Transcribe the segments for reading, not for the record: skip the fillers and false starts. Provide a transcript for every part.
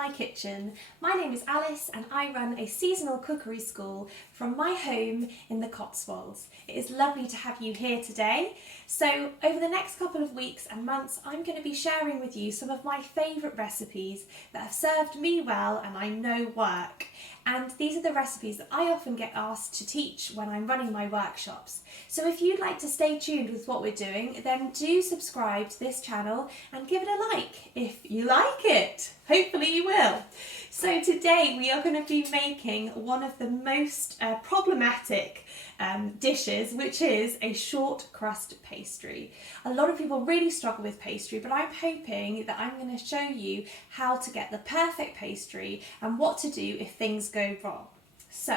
my kitchen. My name is Alice and I run a seasonal cookery school from my home in the Cotswolds. It is lovely to have you here today. So over the next couple of weeks and months I'm going to be sharing with you some of my favourite recipes that have served me well and I know work. And these are the recipes that I often get asked to teach when I'm running my workshops. So if you'd like to stay tuned with what we're doing, then do subscribe to this channel and give it a like if you like it. Hopefully you will. So today we are going to be making one of the most problematic dishes, which is a short crust pastry. A lot of people really struggle with pastry, but I'm hoping that I'm going to show you how to get the perfect pastry and what to do if things go wrong. So,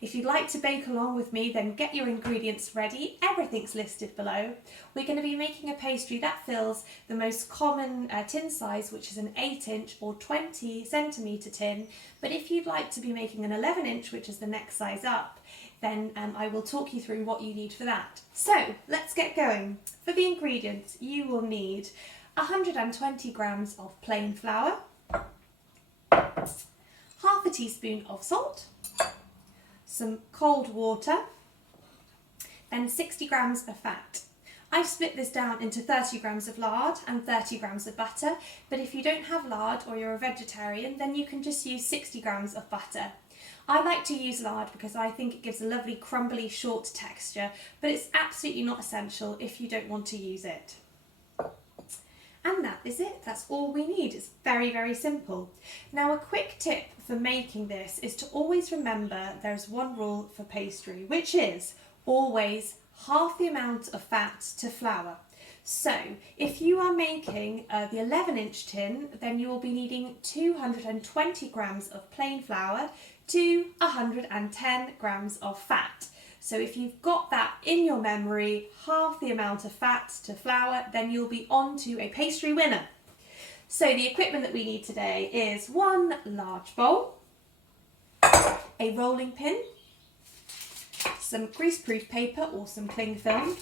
if you'd like to bake along with me, then get your ingredients ready. Everything's listed below. We're going to be making a pastry that fills the most common tin size, which is an 8-inch or 20cm tin. But if you'd like to be making an 11-inch, which is the next size up, then I will talk you through what you need for that. So, let's get going. For the ingredients, you will need 120 grams of plain flour, half a teaspoon of salt, some cold water, and 60 grams of fat. I've split this down into 30 grams of lard and 30 grams of butter, but if you don't have lard or you're a vegetarian, then you can just use 60 grams of butter. I like to use lard because I think it gives a lovely crumbly short texture, but it's absolutely not essential if you don't want to use it. And that is it, that's all we need. It's very, very simple. Now a quick tip for making this is to always remember there's one rule for pastry, which is always half the amount of fat to flour. So if you are making the 11-inch tin, then you will be needing 220 grams of plain flour to 110 grams of fat. So if you've got that in your memory, half the amount of fat to flour, then you'll be on to a pastry winner. So the equipment that we need today is one large bowl, a rolling pin, some greaseproof paper or some cling film,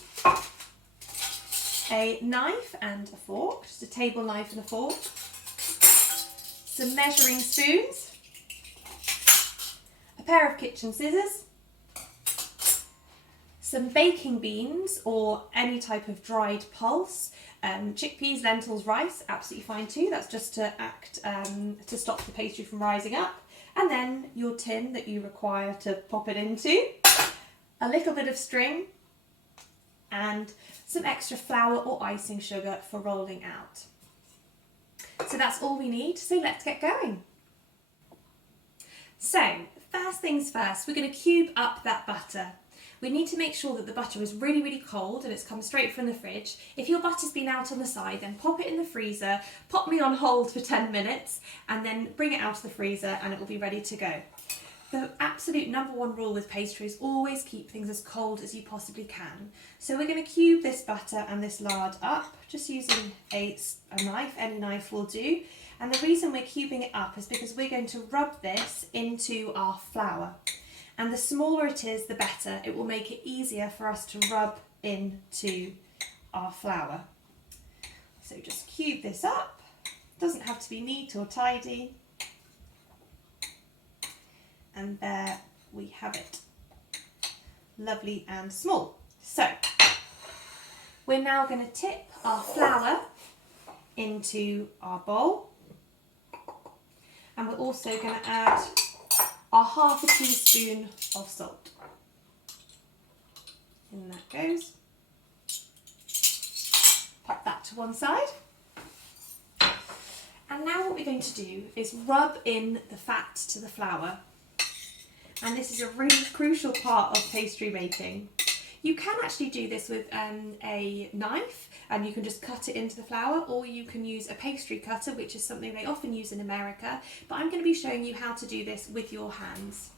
a knife and a fork, just a table knife and a fork, some measuring spoons, a pair of kitchen scissors, some baking beans or any type of dried pulse, chickpeas, lentils, rice, absolutely fine too. That's just to to stop the pastry from rising up. And then your tin that you require to pop it into, a little bit of string, and some extra flour or icing sugar for rolling out. So that's all we need, so let's get going. So, first things first, we're going to cube up that butter. We need to make sure that the butter is really, really cold and it's come straight from the fridge. If your butter's been out on the side, then pop it in the freezer, pop me on hold for 10 minutes, and then bring it out of the freezer and it will be ready to go. The absolute #1 rule with pastry is always keep things as cold as you possibly can. So we're going to cube this butter and this lard up, just using a knife, any knife will do. And the reason we're cubing it up is because we're going to rub this into our flour. And the smaller it is, the better. It will make it easier for us to rub into our flour. So just cube this up. Doesn't have to be neat or tidy. And there we have it. Lovely and small. So we're now going to tip our flour into our bowl. And we're also going to add our half a teaspoon of salt. In that goes. Pop that to one side. And now what we're going to do is rub in the fat to the flour. And this is a really crucial part of pastry making. You can actually do this with a knife and you can just cut it into the flour, or you can use a pastry cutter, which is something they often use in America, but I'm going to be showing you how to do this with your hands.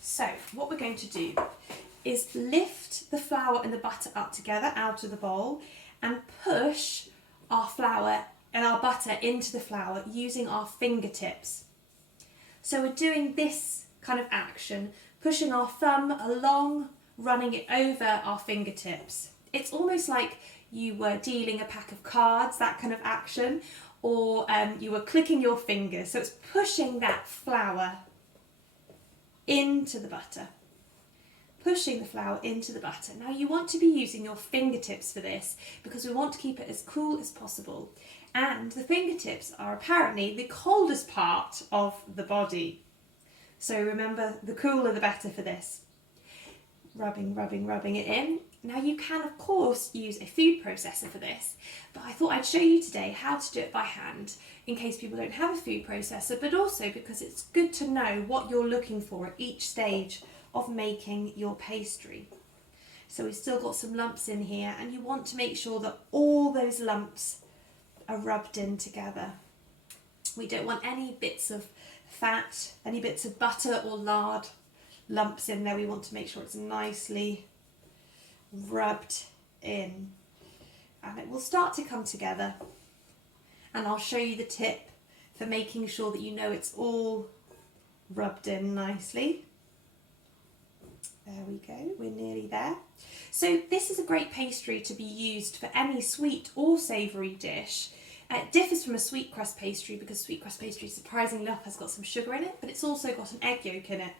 So what we're going to do is lift the flour and the butter up together out of the bowl and push our flour and our butter into the flour using our fingertips. So we're doing this kind of action, pushing our thumb along, running it over our fingertips. It's almost like you were dealing a pack of cards, that kind of action, or you were clicking your fingers. So it's pushing that flour into the butter. Pushing the flour into the butter. Now you want to be using your fingertips for this because we want to keep it as cool as possible. And the fingertips are apparently the coldest part of the body. So remember, the cooler the better for this. Rubbing, rubbing, rubbing it in. Now you can of course use a food processor for this, but I thought I'd show you today how to do it by hand in case people don't have a food processor, but also because it's good to know what you're looking for at each stage of making your pastry. So we've still got some lumps in here, and you want to make sure that all those lumps are rubbed in together. We don't want any bits of fat, any bits of butter or lard lumps in there. We want to make sure it's nicely rubbed in, and it will start to come together, and I'll show you the tip for making sure that you know it's all rubbed in nicely. There we go, we're nearly there. So this is a great pastry to be used for any sweet or savoury dish. It differs from a sweet crust pastry because sweet crust pastry, surprisingly enough, has got some sugar in it, but it's also got an egg yolk in it,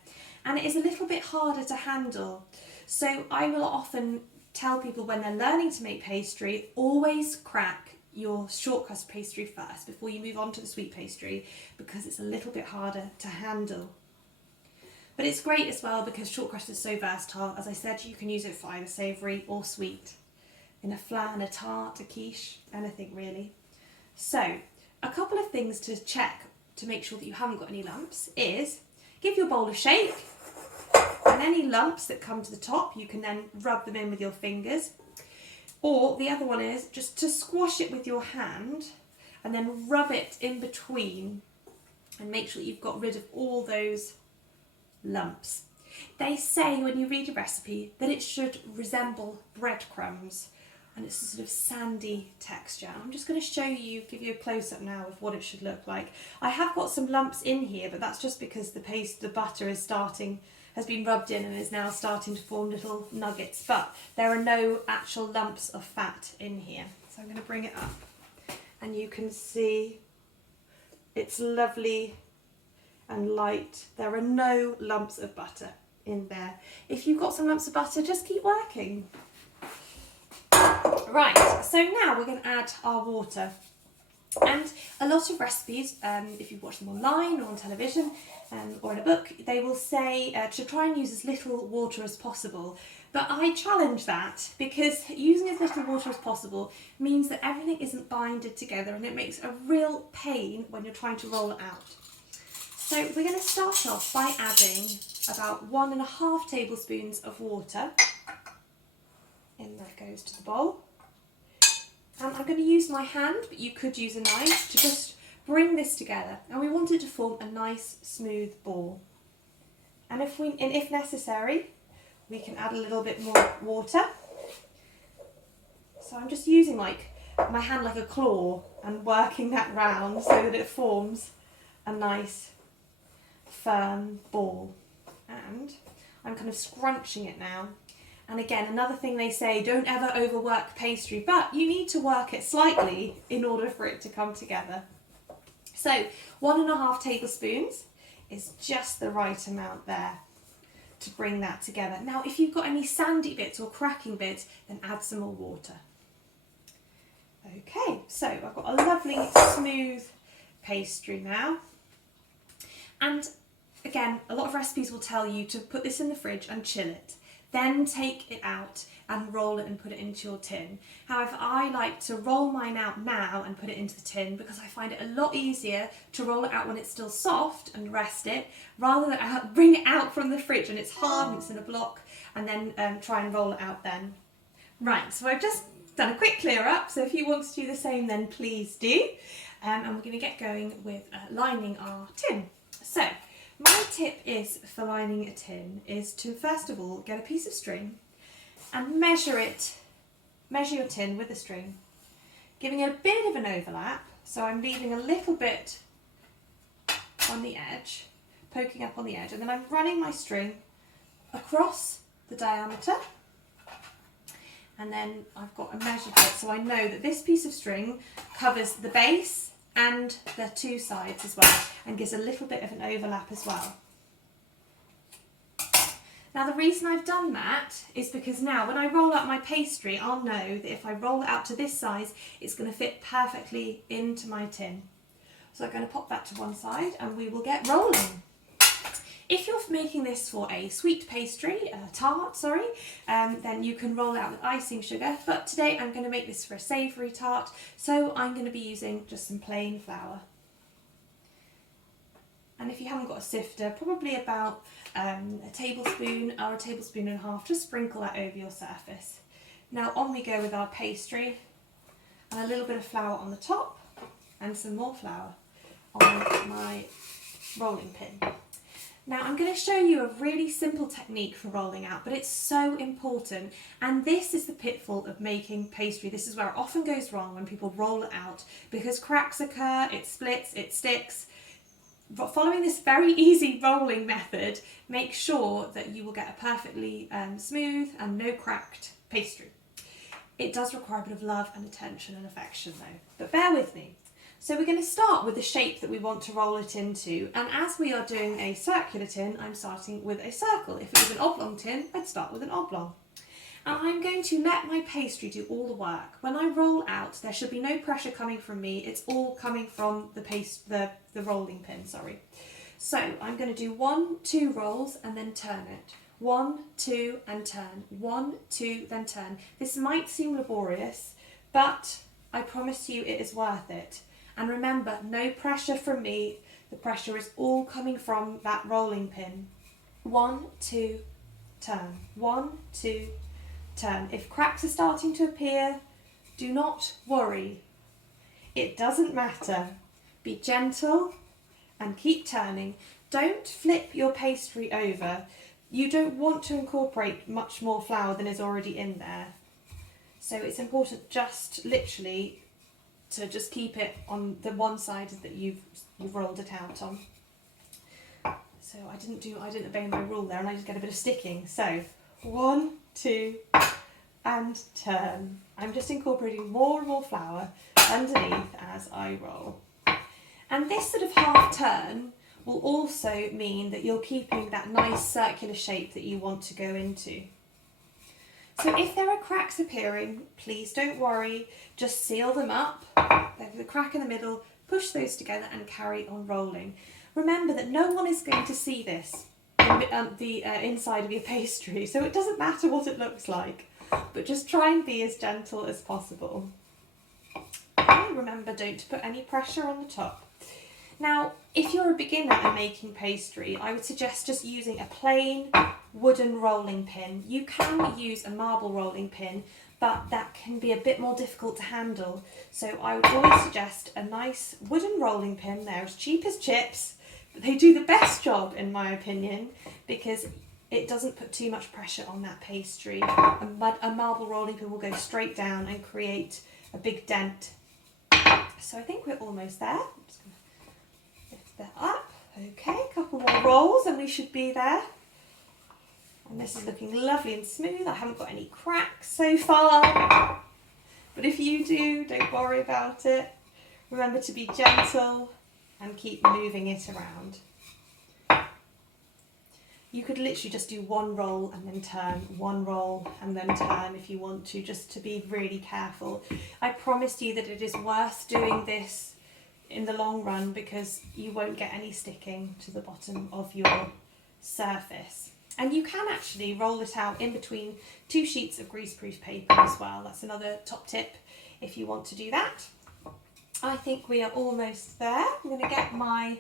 and it is a little bit harder to handle. So I will often tell people when they're learning to make pastry, always crack your short crust pastry first before you move on to the sweet pastry, because it's a little bit harder to handle. But it's great as well because short crust is so versatile. As I said, you can use it for either savoury or sweet, in a flan, a tart, a quiche, anything really. So a couple of things to check to make sure that you haven't got any lumps is give your bowl a shake, and any lumps that come to the top you can then rub them in with your fingers, or the other one is just to squash it with your hand and then rub it in between and make sure that you've got rid of all those lumps. They say when you read a recipe that it should resemble breadcrumbs, and it's a sort of sandy texture. I'm just going to show you, give you a close-up now of what it should look like. I have got some lumps in here, but that's just because the butter has been rubbed in and is now starting to form little nuggets, but there are no actual lumps of fat in here. So I'm going to bring it up and you can see it's lovely and light. There are no lumps of butter in there. If you've got some lumps of butter, just keep working. Right, so now we're going to add our water. And a lot of recipes, if you watch them online or on television or in a book, they will say to try and use as little water as possible. But I challenge that because using as little water as possible means that everything isn't binded together, and it makes a real pain when you're trying to roll it out. So we're going to start off by adding about 1.5 tablespoons of water. In that goes to the bowl. And I'm going to use my hand, but you could use a knife to just bring this together. And we want it to form a nice smooth ball. And if necessary, we can add a little bit more water. So I'm just using my hand like a claw and working that round so that it forms a nice firm ball. And I'm kind of scrunching it now. And again, another thing they say, don't ever overwork pastry, but you need to work it slightly in order for it to come together. So 1.5 tablespoons is just the right amount there to bring that together. Now, if you've got any sandy bits or cracking bits, then add some more water. Okay, so I've got a lovely smooth pastry now. And again, a lot of recipes will tell you to put this in the fridge and chill it. Then take it out and roll it and put it into your tin. However, I like to roll mine out now and put it into the tin because I find it a lot easier to roll it out when it's still soft and rest it, rather than bring it out from the fridge and it's hard and it's in a block, and then try and roll it out then. Right, so I've just done a quick clear up, so if you want to do the same then please do. And we're going to get going with lining our tin. So, my tip is for lining a tin is to first of all get a piece of string and measure your tin with the string, giving it a bit of an overlap, so I'm leaving a little bit on the edge, poking up on the edge, and then I'm running my string across the diameter, and then I've got a measured bit so I know that this piece of string covers the base and the two sides as well, and gives a little bit of an overlap as well. Now the reason I've done that is because now when I roll out my pastry, I'll know that if I roll it out to this size, it's going to fit perfectly into my tin. So I'm going to pop that to one side and we will get rolling. If you're making this for a sweet pastry, a tart, sorry, then you can roll it out with icing sugar, but today I'm going to make this for a savoury tart, so I'm going to be using just some plain flour. And if you haven't got a sifter, probably about a tablespoon or a tablespoon and a half, just sprinkle that over your surface. Now on we go with our pastry, and a little bit of flour on the top, and some more flour on my rolling pin. Now I'm going to show you a really simple technique for rolling out, but it's so important, and this is the pitfall of making pastry. This is where it often goes wrong when people roll it out, because cracks occur, it splits, it sticks. But following this very easy rolling method, make sure that you will get a perfectly smooth and no cracked pastry. It does require a bit of love and attention and affection though, but bear with me. So we're going to start with the shape that we want to roll it into, and as we are doing a circular tin, I'm starting with a circle. If it was an oblong tin, I'd start with an oblong. And I'm going to let my pastry do all the work. When I roll out, there should be no pressure coming from me, it's all coming from the rolling pin, sorry. So I'm going to do 1, 2 rolls and then turn it. 1, 2 and turn. 1, 2, then turn. This might seem laborious, but I promise you it is worth it. And remember, no pressure from me, the pressure is all coming from that rolling pin. 1, 2, turn. 1, 2, turn. If cracks are starting to appear, do not worry. It doesn't matter. Be gentle and keep turning. Don't flip your pastry over. You don't want to incorporate much more flour than is already in there. So it's important just literally to just keep it on the one side that you've rolled it out on. So I didn't obey my rule there, and I just get a bit of sticking. So 1, 2 and turn. I'm just incorporating more and more flour underneath as I roll. And this sort of half turn will also mean that you're keeping that nice circular shape that you want to go into. So if there are cracks appearing, please don't worry, just seal them up. There's a crack in the middle, push those together and carry on rolling. Remember that no one is going to see this in the inside of your pastry, so it doesn't matter what it looks like, but just try and be as gentle as possible. Okay, remember, don't put any pressure on the top. Now, if you're a beginner at making pastry, I would suggest just using a plain wooden rolling pin. You can use a marble rolling pin, but that can be a bit more difficult to handle. So I would always suggest a nice wooden rolling pin. They're as cheap as chips, but they do the best job in my opinion, because it doesn't put too much pressure on that pastry. A marble rolling pin will go straight down and create a big dent. So I think we're almost there. I'm just going to lift that up. Okay, a couple more rolls and we should be there. And this is looking lovely and smooth. I haven't got any cracks so far. But if you do, don't worry about it. Remember to be gentle and keep moving it around. You could literally just do one roll and then turn, one roll and then turn if you want to, just to be really careful. I promise you that it is worth doing this in the long run because you won't get any sticking to the bottom of your surface. And you can actually roll it out in between 2 sheets of greaseproof paper as well. That's another top tip if you want to do that. I think we are almost there. I'm going to get my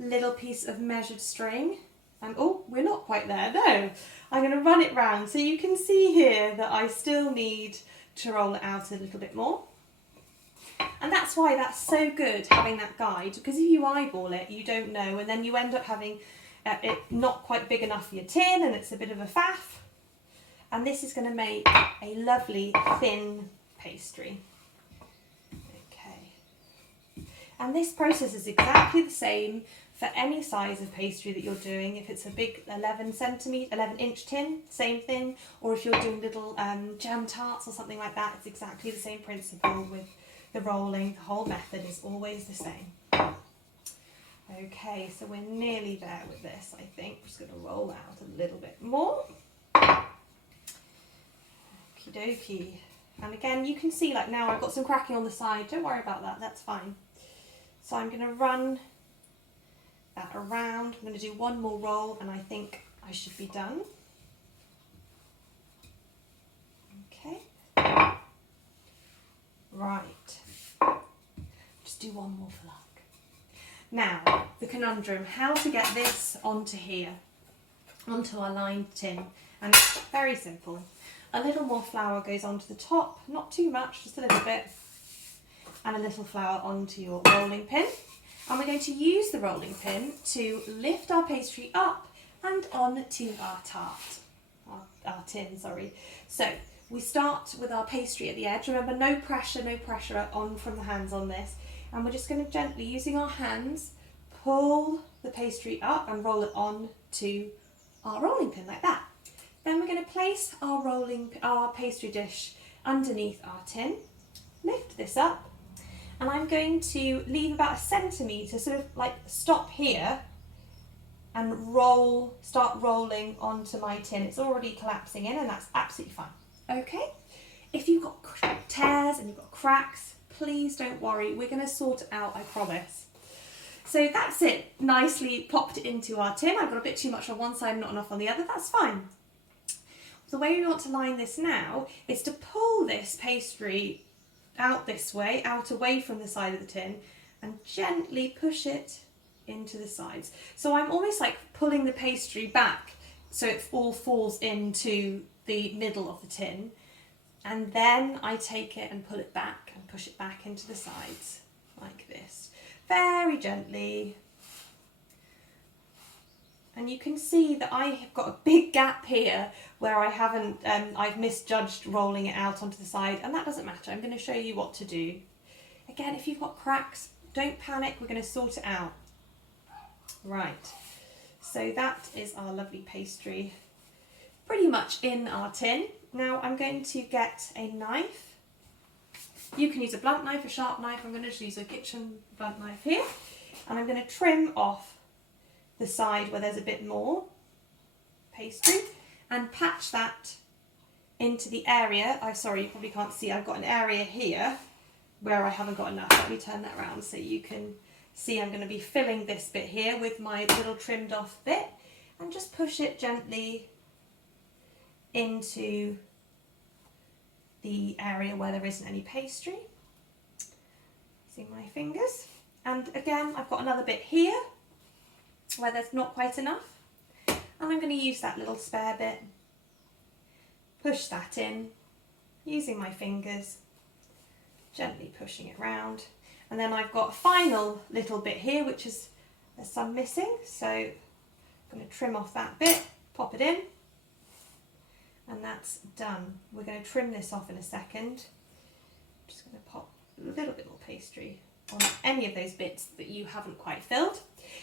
little piece of measured string. And oh, we're not quite there, no. I'm going to run it round so you can see here that I still need to roll it out a little bit more. And that's why that's so good, having that guide, because if you eyeball it, you don't know, and then you end up having it not quite big enough for your tin and it's a bit of a faff. And this is going to make a lovely thin pastry. Okay. And this process is exactly the same for any size of pastry that you're doing. If it's a big 11 inch tin, same thing. Or if you're doing little jam tarts or something like that, it's exactly the same principle with the rolling, the whole method is always the same. Okay, so we're nearly there with this, I think. We're just going to roll out a little bit more. Okie dokie. And again, you can see like now I've got some cracking on the side. Don't worry about that, that's fine. So I'm going to run that around. I'm going to do one more roll and I think I should be done. Okay. Right. Just do one more for luck. Now, the conundrum, how to get this onto here, onto our lined tin. And it's very simple. A little more flour goes onto the top, not too much, just a little bit. And a little flour onto your rolling pin. And we're going to use the rolling pin to lift our pastry up and onto our tart, our tin, sorry. So we start with our pastry at the edge. Remember, no pressure on from the hands on this. And we're just going to gently, using our hands, pull the pastry up and roll it on to our rolling pin like that. Then we're going to place our pastry dish underneath our tin, lift this up, and I'm going to leave about 1 centimetre, sort of like stop here and start rolling onto my tin. It's already collapsing in and that's absolutely fine. Okay, if you've got tears and you've got cracks, please don't worry, we're going to sort it out, I promise. So that's it, nicely popped it into our tin. I've got a bit too much on one side, not enough on the other, that's fine. The way we want to line this now is to pull this pastry out this way, out away from the side of the tin, and gently push it into the sides. So I'm almost like pulling the pastry back so it all falls into the middle of the tin. And then I take it and pull it back and push it back into the sides, like this. Very gently. And you can see that I have got a big gap here where I haven't, I've misjudged rolling it out onto the side, and that doesn't matter. I'm going to show you what to do. Again, if you've got cracks, don't panic, we're going to sort it out. Right, so that is our lovely pastry pretty much in our tin. Now I'm going to get a knife. You can use a blunt knife, a sharp knife. I'm going to just use a kitchen blunt knife here. And I'm going to trim off the side where there's a bit more pastry and patch that into the area. I'm sorry, you probably can't see. I've got an area here where I haven't got enough. Let me turn that around so you can see. I'm going to be filling this bit here with my little trimmed off bit and just push it gently into the area where there isn't any pastry, using my fingers. And again, I've got another bit here where there's not quite enough, and I'm going to use that little spare bit, push that in, using my fingers, gently pushing it round. And then I've got a final little bit here, which is, there's some missing, so I'm going to trim off that bit, pop it in, and that's done. We're going to trim this off in a second. I'm just going to pop a little bit more pastry on any of those bits that you haven't quite filled.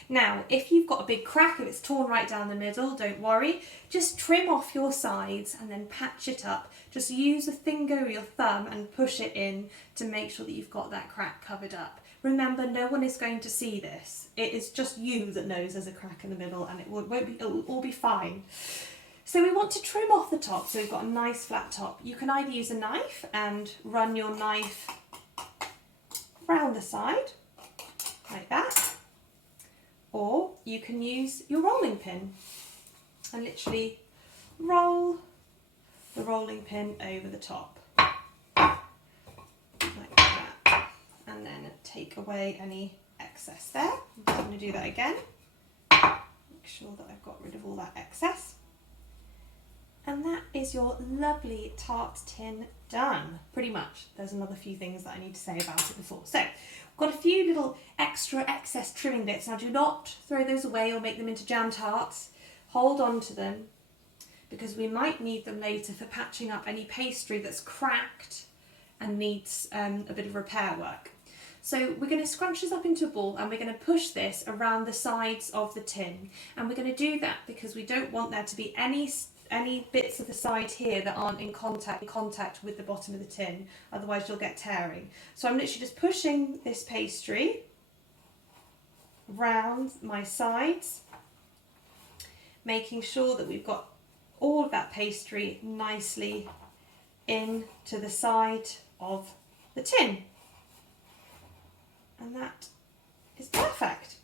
Now, if you've got a big crack, if it's torn right down the middle, don't worry. Just trim off your sides and then patch it up. Just use a finger or your thumb and push it in to make sure that you've got that crack covered up. Remember, no one is going to see this. It is just you that knows there's a crack in the middle, and it will all be fine. So we want to trim off the top so we've got a nice flat top. You can either use a knife and run your knife round the side, like that, or you can use your rolling pin and literally roll the rolling pin over the top, like that, and then take away any excess there. I'm just going to do that again, make sure that I've got rid of all that excess. And that is your lovely tart tin done, pretty much. There's another few things that I need to say about it before. So, I've got a few little extra excess trimming bits. Now do not throw those away or make them into jam tarts. Hold on to them, because we might need them later for patching up any pastry that's cracked and needs a bit of repair work. So we're going to scrunch this up into a ball and we're going to push this around the sides of the tin. And we're going to do that because we don't want there to be any any bits of the side here that aren't in contact with the bottom of the tin, otherwise you'll get tearing. So I'm literally just pushing this pastry round my sides, making sure that we've got all of that pastry nicely into the side of the tin. And that is perfect.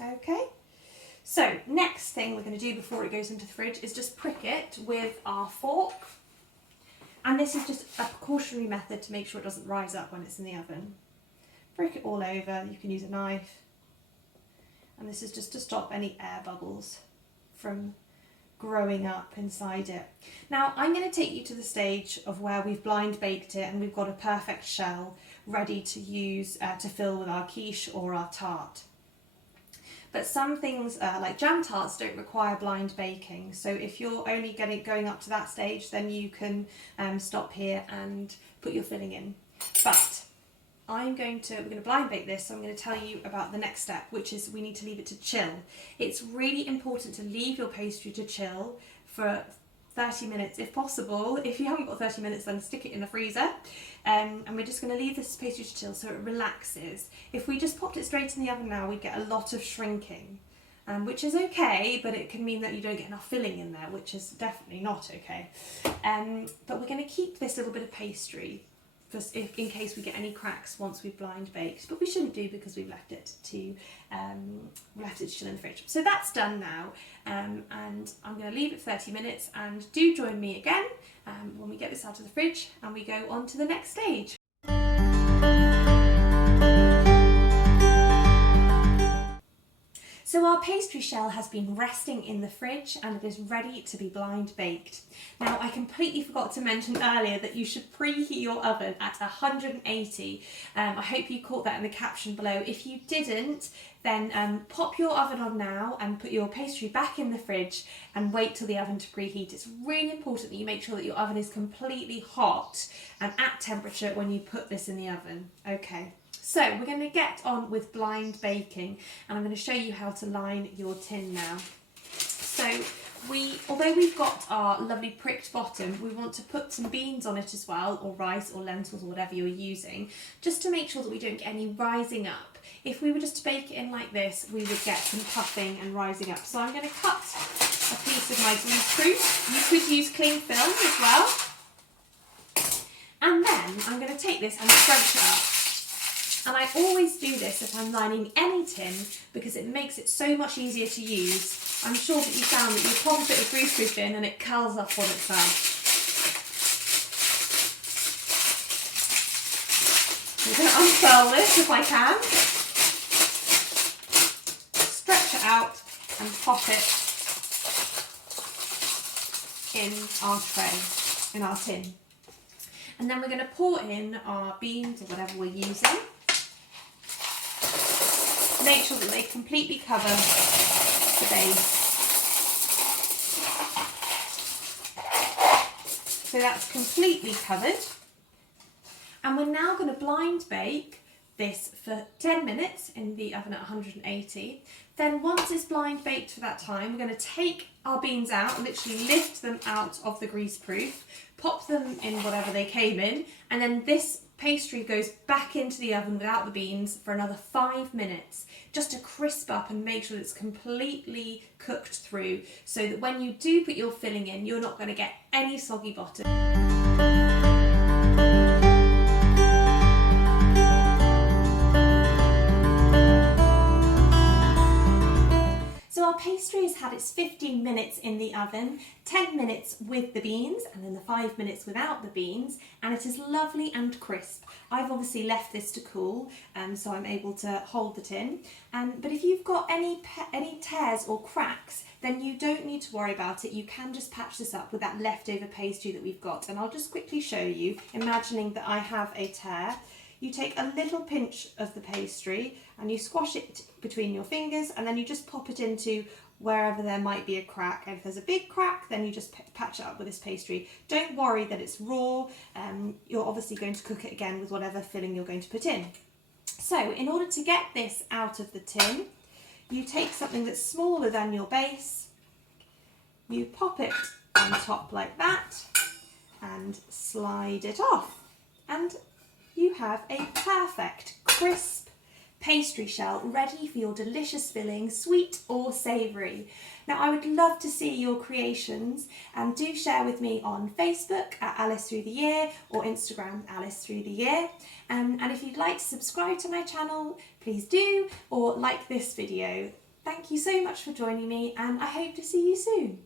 Okay, so next thing we're going to do before it goes into the fridge is just prick it with our fork. And this is just a precautionary method to make sure it doesn't rise up when it's in the oven. Prick it all over, you can use a knife. And this is just to stop any air bubbles from growing up inside it. Now I'm going to take you to the stage of where we've blind baked it and we've got a perfect shell ready to use to fill with our quiche or our tart. But some things like jam tarts don't require blind baking, so if you're only going up to that stage, then you can stop here and put your filling in. But we're going to blind bake this, so I'm going to tell you about the next step, which is we need to leave it to chill. It's really important to leave your pastry to chill for 30 minutes if possible. If you haven't got 30 minutes, then stick it in the freezer. And we're just going to leave this pastry to chill so it relaxes. If we just popped it straight in the oven now, we'd get a lot of shrinking, which is okay, but it can mean that you don't get enough filling in there, which is definitely not okay. But we're going to keep this little bit of pastry in case we get any cracks once we've blind baked, but we shouldn't do because we've left it to chill in the fridge. So that's done now, and I'm going to leave it for 30 minutes, and do join me again when we get this out of the fridge and we go on to the next stage. So our pastry shell has been resting in the fridge and it is ready to be blind baked. Now I completely forgot to mention earlier that you should preheat your oven at 180. I hope you caught that in the caption below. If you didn't, then pop your oven on now and put your pastry back in the fridge and wait till the oven to preheat. It's really important that you make sure that your oven is completely hot and at temperature when you put this in the oven. Okay. So we're going to get on with blind baking, and I'm going to show you how to line your tin now. So although we've got our lovely pricked bottom, we want to put some beans on it as well, or rice or lentils or whatever you're using, just to make sure that we don't get any rising up. If we were just to bake it in like this, we would get some puffing and rising up. So I'm going to cut a piece of my greaseproof. You could use cling film as well. And then I'm going to take this and scrunch it up. And I always do this if I'm lining any tin because it makes it so much easier to use. I'm sure that you found that you pop a bit of greaseproof in and it curls up on itself. I'm going to unfurl this if I can. Stretch it out and pop it in our tray, in our tin. And then we're going to pour in our beans or whatever we're using. Make sure that they completely cover the base. So that's completely covered. And we're now going to blind bake this for 10 minutes in the oven at 180. Then once it's blind baked for that time, we're going to take our beans out, literally lift them out of the greaseproof, pop them in whatever they came in, and then this pastry goes back into the oven without the beans for another 5 minutes, just to crisp up and make sure it's completely cooked through, so that when you do put your filling in, you're not going to get any soggy bottom. So our pastry has had its 15 minutes in the oven, 10 minutes with the beans and then the 5 minutes without the beans, and it is lovely and crisp. I've obviously left this to cool, so I'm able to hold the tin. But if you've got any tears or cracks, then you don't need to worry about it. You can just patch this up with that leftover pastry that we've got. And I'll just quickly show you, imagining that I have a tear. You take a little pinch of the pastry and you squash it between your fingers, and then you just pop it into wherever there might be a crack. And if there's a big crack, then you just patch it up with this pastry. Don't worry that it's raw. You're obviously going to cook it again with whatever filling you're going to put in. So in order to get this out of the tin, you take something that's smaller than your base, you pop it on top like that and slide it off. And you have a perfect crisp pastry shell ready for your delicious filling, sweet or savoury. Now I would love to see your creations, and do share with me on Facebook at Alice Through the Year or Instagram Alice Through the Year. And if you'd like to subscribe to my channel, please do, or like this video. Thank you so much for joining me, and I hope to see you soon.